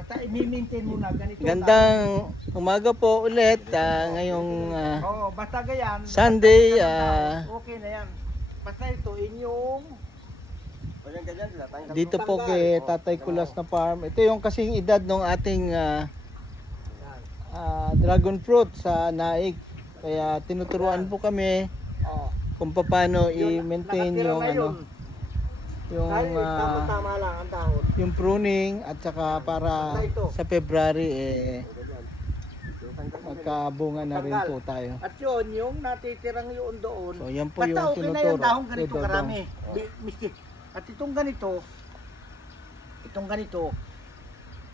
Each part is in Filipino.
Basta i-maintain mo na ganito. Gandang umaga po ulit. Ngayong basta ganyan. Sunday. Okay na yan. Basta ito inyong dito po kay Tatay Kulas na farm. Ito yung kasing edad ng ating dragon fruit sa Naik. Kaya tinuturuan po kami kung paano i-maintain yung tama lang ang dahon. Yung pruning at saka para sa February magkabunga na rin po tayo. At yun, yung natitirang yun doon. So yan po basta yung okay na tinuturo. yan dahon ganito karami. Miski. At itong ganito,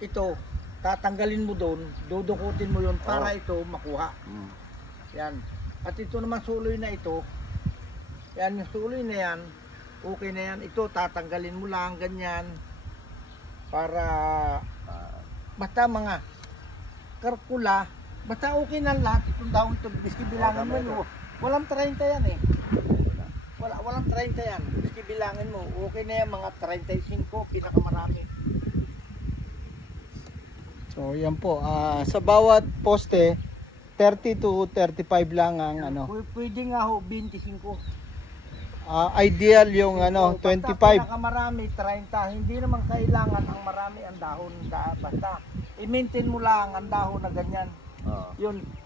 ito, tatanggalin mo doon, dudukutin mo yun para ito makuha. Yan. At ito naman suloy na ito, yan yung suloy na yan, okay na yan. Ito, tatanggalin mo lang, ganyan, para, basta mga karkula, basta okay na lahat itong dahon ito, biski bilangan mo, walang 30 yan eh. Walang 30 yan. Biski bilangin mo. Okay na yan, mga 35 pinakamarami. So yan po, sa bawat poste 30 to 35 lang ang Pwede nga ho 25. Ideal yung 25. Pinakamarami 30. Hindi naman kailangan ang marami ang dahon. Basta i-maintain mo lang ang dahon na ganyan.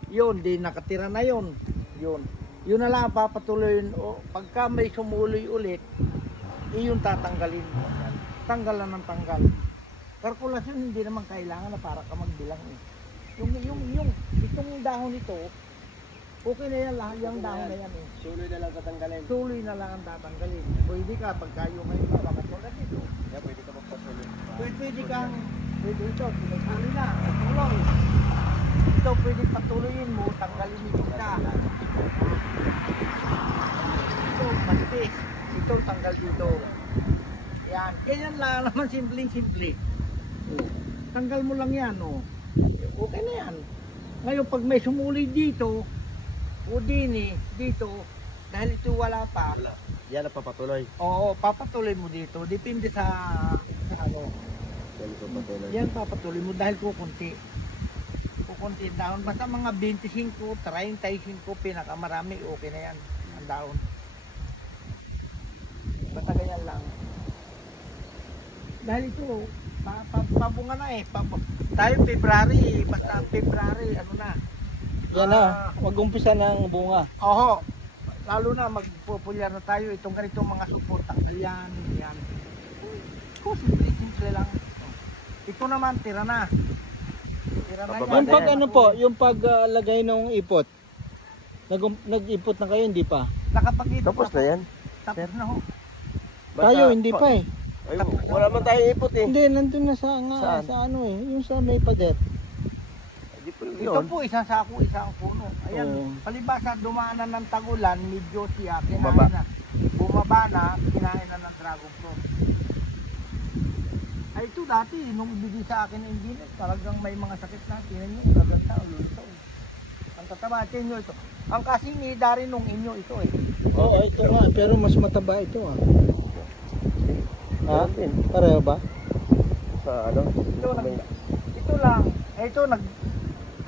Yun, di nakatira na yun. Yun na lang papatuloyin. Pagka may sumuloy ulit, iyon tatanggalin. Tanggal na ng tanggal. Kalkulasyon hindi naman kailangan na para ka magbilang eh. Itong dahon ito, okay na yan lahat, yung dahon na yan eh. Suloy na lang tatanggalin. Suloy na lang ang tatanggalin. Pwede ka pagka yung may makatulad dito. Pwede ka magpasuloy. Pwede kang, pwede ito, sinusuloy na, patuloy. Ito pwede patuloyin mo, tanggalin mo ka. Ito, manipis. Ito, tanggal dito. Yan, ganyan lang naman, simple. Tanggal mo lang yan, okay na yan. Ngayon, pag may sumuli dito, o dito, dahil ito wala pa. Yan ang papatuloy. Oo, papatuloy mo dito. Depende sa Yan papatuloy mo dahil kukunti dahon. Basta mga 25, 35 pinakamarami, okay na yan ang dahon. Basta ganyan lang. Dahil ito, pabunga na eh. Tayo February, basta February, na. Yan na, mag-umpisa ng bunga. Oo, lalo na magpupulyar na tayo. Itong ganitong mga support, tanggal yan. Simple lang. Ito naman, tira na. Yung pag yung paglagay ng ipot, nag-ipot na kayo, hindi pa? Nakapag-ipot. Tapos na yan. Tapos na ho. Tayo, hindi pa eh. Ay, wala man tayong ipot eh. Hindi, nandun na sa yung sa may padet. Ito po, isang sako, isang puno. Ayan, palibasa, dumaanan ng tagulan, medyo siya, kinain na. Bumaba na, kinain na ng dragon fruit. Ay, ito dati, nung ibigay sa akin ng engineer, talagang may mga sakit na. Tingnan nyo, gaganda, ito. Ang tataba, tingnan nyo ito. Ang kasing ida rin nung inyo ito eh. Oo, ito nga, pero mas mataba ito ah. Ha? Pareho ba? Sa ano? Ito lang. Ito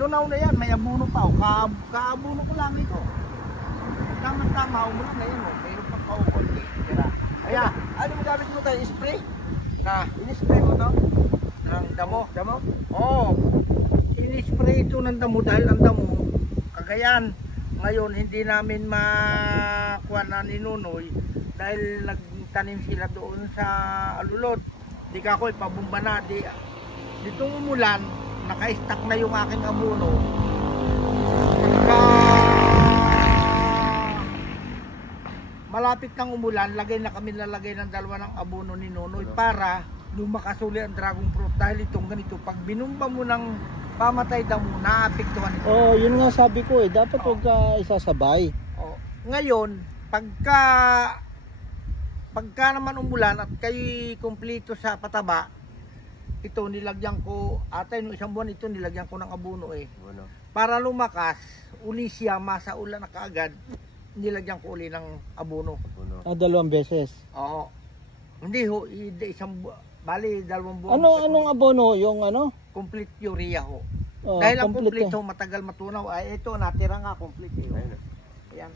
na yan, may abuno pa. Kaabuno ko lang ito. Tama-tama, umulan na yan. Mayroon pa kaukot. Kaya, ano mo gamit mo tayo? Spray? In-spray mo to? Ng damo? Oo. In-spray ito ng damo dahil ang damo, Cagayan. Ngayon, hindi namin makuha na ni Nunoy dahil nagtanim sila doon sa Alulod. Di ka ako ipabumba na. Ditong umulan, naka-stack na yung aking abono. Malapit ng umulan, kami lalagay ng dalawa ng abono ni Nunoy para lumakasuli ang dragon fruit. Dahil itong ganito, pag binumba mo ng pamatay damo, naapektuhan ito. Oo, yun nga sabi ko eh, dapat huwag ka isasabay. Ngayon, pagka naman umulan at kayo'y kumpleto sa pataba, ito nilagyan ko, atay nung isang buwan ito nilagyan ko ng abono eh. Para lumakas, uli siya, masa ulan na kaagad, nilagyan ko uli ng abono. 2 beses. Oo. Hindi ho, isang bali 2 buwan. Anong abono? Yung complete urea ho. Oh, Dahil ang complete complete ho, matagal matunaw. Ay, ito, natira nga complete eh. Ayun. Ayan.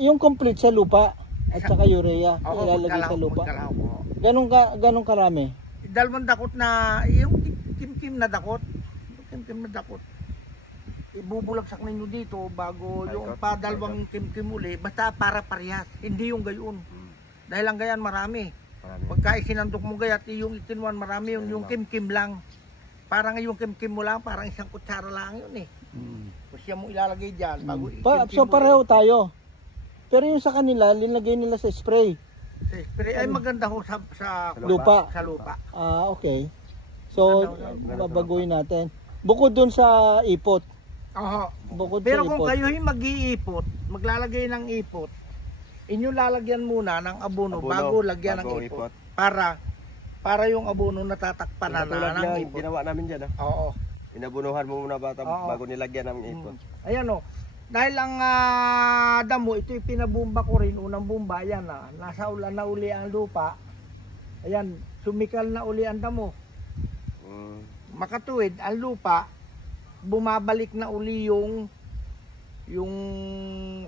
Yung complete sa lupa at saka urea Oo, ilalagay sa lupa. magkalaw po. Ganong karami? Dalawang dakot na, yung kim-kim na dakot. Kim-kim na dakot. Ibubulagsak ninyo dito bago yung padalawang kim-kim uli. Basta para parehas. Hindi yung gayon. Dahil ang gayan marami. Pagka isinandok mo gayat, yung itinwan marami. Yung kim-kim lang. Parang yung kim-kim mo lang, parang isang kutsara lang yun eh. So siya mo ilalagay dyan. Bago So pareho tayo. Pero yung sa kanila, linagay nila sa spray. Pero ay maganda ho sa Lupa. Sa lupa. Okay. So, babaguhin natin. Bukod dun sa ipot. Oo. Bukod Pero sa kung ipot. kayo yung mag-iipot, maglalagay ng ipot, inyo lalagyan muna ng abono bago lagyan ng ipot. Para yung abono natatakpan na ng ipot. Ginawa namin dyan. Oo. Inabunuhan mo muna Oo. bago nilagyan ng ipot. Ayan o. Dahil ang damo, ito yung pinabumba ko rin, unang bumba, ayan na. Nasa ulan na uli ang lupa. Ayan, sumikal na uli ang damo. Makatuwid, ang lupa, bumabalik na uli yung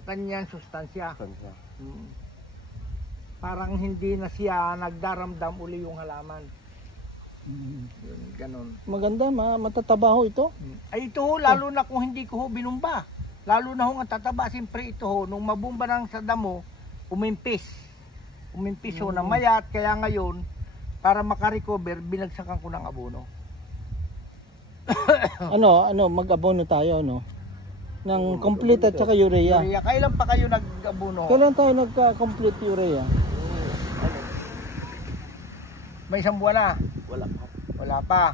kanyang sustansya. Parang hindi na siya nagdaramdam uli yung halaman. Yun, ganun. Maganda, matatabaho ito. Ay ito ho, lalo na kung hindi ko ho binumba. Lalo na ho ang tataba, siyempre ito ho, nung mabumba ng sa damo, umimpis. Umimpis ho na mayat, kaya ngayon, para makarecover, binagsakan ko ng abono. Mag-abono tayo, no? Ng complete at saka urea. Urea, kailan pa kayo nag-abono? Kailan tayo nagka-complete urea? May isang buwan na? Wala. Wala pa.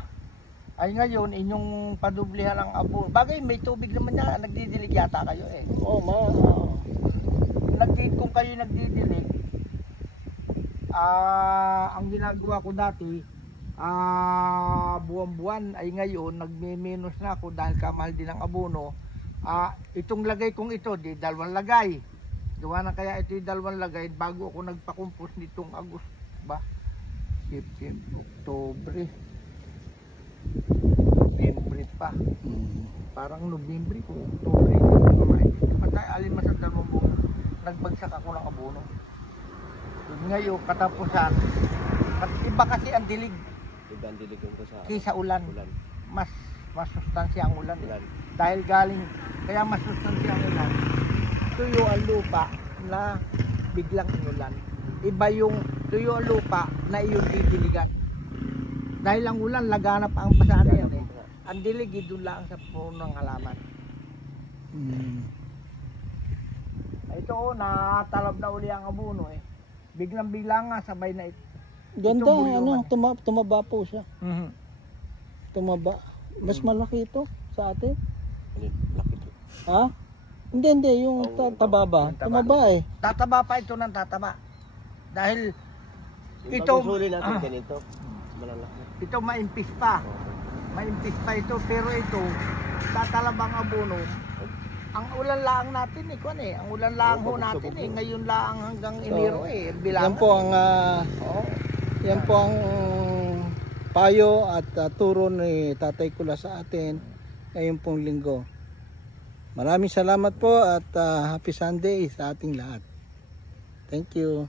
Ay ngayon, inyong padublihan ang abono. Bagay, may tubig naman niya, nagdidilig yata kayo eh. Oo, Kung kayo nagdidilig, ang ginagawa ko dati, buwan-buwan ay ngayon nagme-minus na ako dahil kamahal din ang abono. Itong lagay kong ito, di dalawang lagay. Gawa na kaya ito yung dalawang lagay bago ako nagpa-compose nitong Agosto ba? September, Oktobre. November pa. Parang November ko, Oktobre. Patay alin masandal mo mo. Nagbagsak ako ng abono. Ngayon, katapusan, iba kasi ang dilig. Iba ang dilig ko sa Kaysa ulan. ulan. Mas sustansya ang ulan. Dahil galing, kaya mas sustansya ang ulan. Tuyo ang lupa na biglang inulan. Iba yung tuyo ang lupa na iyong didiligan. Dahil ang ulan, laganap ang pasana yan eh. Ang dilig, doon lang sa puno ng halaman. Ito, natalab na uli ang abono eh. Biglang-biglang nga, sabay na ito. Ganda, tumaba po siya. Tumaba. Mas Mm. malaki ito sa atin. Laki to. Ha? Hindi, yung taba ba? Yung taba. Tumaba eh. Tataba pa ito ng tataba. Dahil Yung ito, bagong suli natin ganito. Malalaki. ito maimpis pa. Maimpis pa ito, pero ito, tatalabang abono. Ang ulan lang natin eh, kuwan eh. Ang ulan lang ho natin eh. Ngayon lang hanggang Enero eh. Bilangan. Yan po ang yan po ang payo at turo ni Tatay Kula sa atin ngayong pong linggo. Maraming salamat po at happy Sunday sa ating lahat. Thank you.